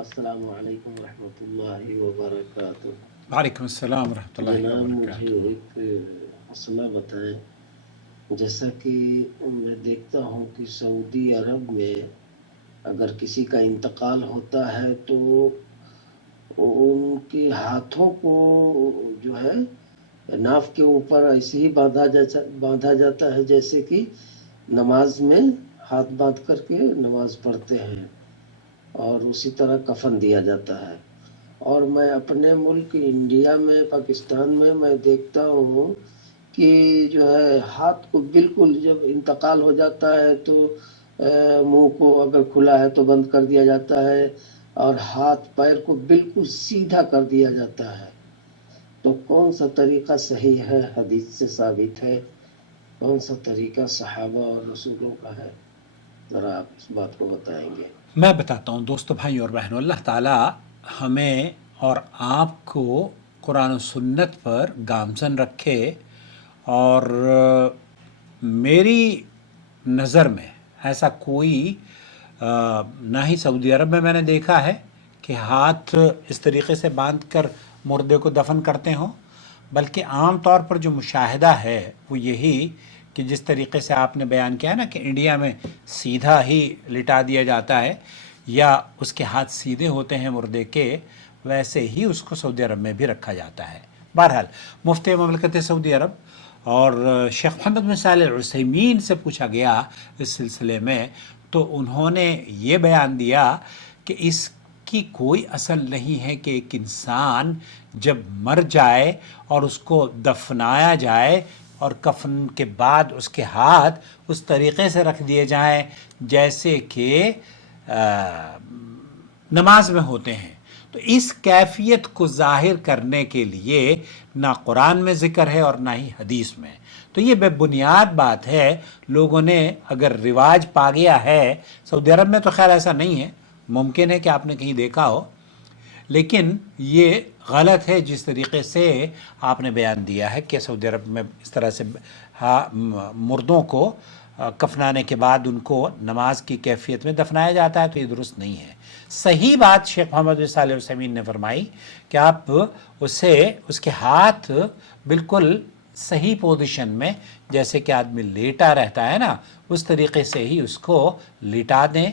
السلام علیکم ورحمۃ اللہ وبرکاتہ۔ وعلیکم السلام ورحمۃ اللہ جناب وبرکاتہ۔ مجھے ایک مسئلہ بتائیں، جیسا کہ میں دیکھتا ہوں کہ سعودی عرب میں اگر کسی کا انتقال ہوتا ہے تو ان کے ہاتھوں کو جو ہے ناف کے اوپر ایسے ہی باندھا جاتا ہے جیسے کہ نماز میں ہاتھ باندھ کر کے نماز پڑھتے ہیں، اور اسی طرح کفن دیا جاتا ہے۔ اور میں اپنے ملک انڈیا میں، پاکستان میں دیکھتا ہوں کہ جو ہے ہاتھ کو بالکل جب انتقال ہو جاتا ہے تو منہ کو اگر کھلا ہے تو بند کر دیا جاتا ہے، اور ہاتھ پیر کو بالکل سیدھا کر دیا جاتا ہے۔ تو کون سا طریقہ صحیح ہے، حدیث سے ثابت ہے؟ کون سا طریقہ صحابہ اور رسولوں کا ہے؟ ذرا آپ اس بات کو بتائیں گے۔ میں بتاتا ہوں دوستو، بھائی اور بہنوں، اللہ تعالیٰ ہمیں اور آپ کو قرآن و سنت پر گامزن رکھے۔ اور میری نظر میں ایسا کوئی نہ ہی سعودی عرب میں نے دیکھا ہے کہ ہاتھ اس طریقے سے باندھ کر مردے کو دفن کرتے ہوں، بلکہ عام طور پر جو مشاہدہ ہے وہ یہی کہ جس طریقے سے آپ نے بیان کیا نا کہ انڈیا میں سیدھا ہی لٹا دیا جاتا ہے یا اس کے ہاتھ سیدھے ہوتے ہیں مردے کے، ویسے ہی اس کو سعودی عرب میں بھی رکھا جاتا ہے۔ بہرحال مفتی مملکت سعودی عرب اور شیخ محمد بن صالح العثیمین سے پوچھا گیا اس سلسلے میں، تو انہوں نے یہ بیان دیا کہ اس کی کوئی اصل نہیں ہے کہ ایک انسان جب مر جائے اور اس کو دفنایا جائے اور کفن کے بعد اس کے ہاتھ اس طریقے سے رکھ دیے جائیں جیسے کہ نماز میں ہوتے ہیں۔ تو اس کیفیت کو ظاہر کرنے کے لیے نہ قرآن میں ذکر ہے اور نہ ہی حدیث میں۔ تو یہ بے بنیاد بات ہے، لوگوں نے اگر رواج پا گیا ہے، سعودی عرب میں تو خیر ایسا نہیں ہے، ممکن ہے کہ آپ نے کہیں دیکھا ہو، لیکن یہ غلط ہے جس طریقے سے آپ نے بیان دیا ہے کہ سعودی عرب میں اس طرح سے مردوں کو کفنانے کے بعد ان کو نماز کی کیفیت میں دفنایا جاتا ہے، تو یہ درست نہیں ہے۔ صحیح بات شیخ محمد بن صالح العثیمین نے فرمائی کہ آپ اسے اس کے ہاتھ بالکل صحیح پوزیشن میں جیسے کہ آدمی لیٹا رہتا ہے نا، اس طریقے سے ہی اس کو لٹا دیں،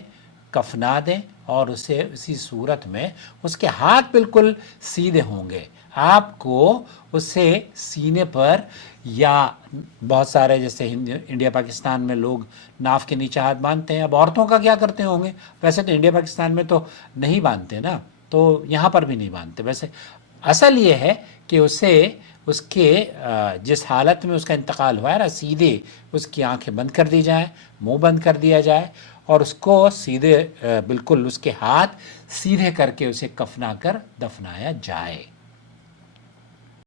کفنا دیں، اور اسے اسی صورت میں اس کے ہاتھ بالکل سیدھے ہوں گے۔ آپ کو اسے سینے پر یا بہت سارے جیسے انڈیا پاکستان میں لوگ ناف کے نیچے ہاتھ باندھتے ہیں، اب عورتوں کا کیا کرتے ہوں گے؟ ویسے تو انڈیا پاکستان میں تو نہیں باندھتے نا، تو یہاں پر بھی نہیں باندھتے۔ ویسے اصل یہ ہے کہ اسے اس کے جس حالت میں اس کا انتقال ہوا ہے نا، سیدھے اس کی آنکھیں بند کر دی جائیں، منہ بند کر دیا جائے، اور اس کو سیدھے بالکل اس کے ہاتھ سیدھے کر کے اسے کفنا کر دفنایا جائے۔